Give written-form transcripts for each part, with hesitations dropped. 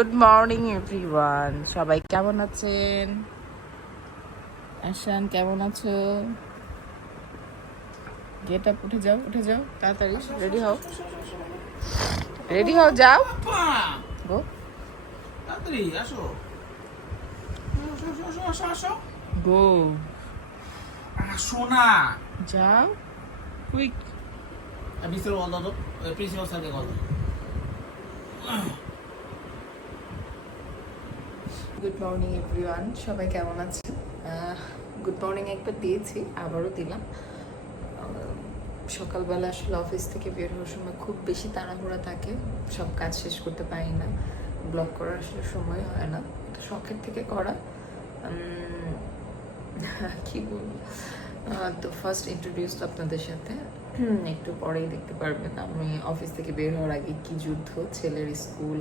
Good morning everyone, সবাই কেমন আছেন? আশান কেমন আছো? গেট আপ, উঠে যাও তাড়াতাড়ি, রেডি হও যাও গো। তাড়াতাড়ি আসো। আসো গো আসো না। যাও কুইক। মিস্টার বল দাও তো, প্রিন্সিপাল স্যারকে কল দাও। গুড মর্নিং এভরিওয়ান, সবাই কেমন আছেন? গুড মর্নিং একবার দিয়েছি, আবারও দিলাম। সকালবেলা আসলে অফিস থেকে বের হওয়ার সময় খুব বেশি তাড়াহুড়া থাকে, সব কাজ শেষ করতে পারি না, ব্লগ করার আসলে সময় হয় না, এটা শখের থেকে করা। কি বলবো, তো ফার্স্ট ইন্ট্রোডিউস আপনাদের সাথে একটু পরেই দেখতে পারবেন। আমি অফিস থেকে বের হওয়ার আগে কি যুদ্ধ, ছেলের স্কুল,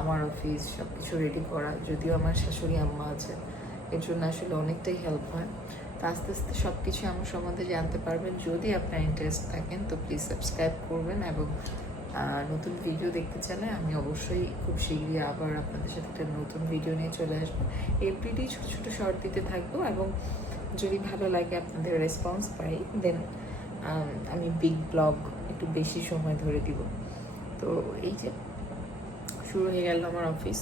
আমার অফিস সব কিছু রেডি করা। যদিও আমার শাশুড়ি আম্মা আছে, এর জন্য আসলে অনেকটাই হেল্প হয়। তো আস্তে আস্তে সব কিছু আমার সম্বন্ধে জানতে পারবেন। যদি আপনার ইন্টারেস্ট থাকেন তো প্লিজ সাবস্ক্রাইব করবেন, এবং নতুন ভিডিও দেখতে চাইলে আমি অবশ্যই খুব শীঘ্রই আবার আপনাদের সাথে একটা নতুন ভিডিও নিয়ে চলে আসবো। এভরিডে ছোটো ছোটো শর্ট দিতে থাকবো, এবং যদি ভালো লাগে, আপনাদের রেসপন্স পাই, দেন আমি বিগ ব্লগ একটু বেশি সময় ধরে দিব। তো এই যে শুরু হয়ে গেল আমার অফিস।